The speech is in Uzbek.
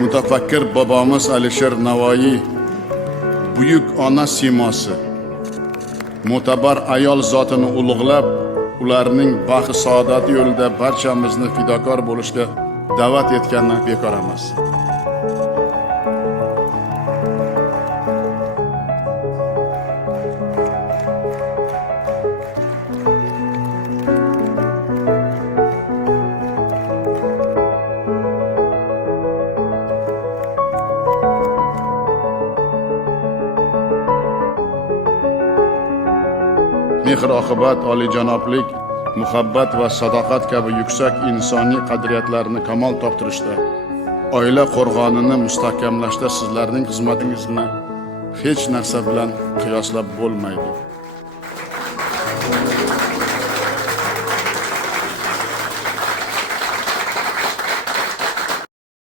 Mutafakkir bobomiz Alisher Navoiy buyuk ona siymosi, mo'tabar ayol zotini ulug'lab, ularning baxt saodati yo'lida barchamizni fidokor bo'lishga da'vat etgandan bekor emas. Mehr-oqibat, oliyjanoblik, muhabbat va sadoqat kabi yuksak insoniy qadriyatlarni kamol toptirishda, oila qo'rg'onini mustahkamlashda sizlarning xizmatingizni hech narsa bilan qiyoslab bo'lmaydi.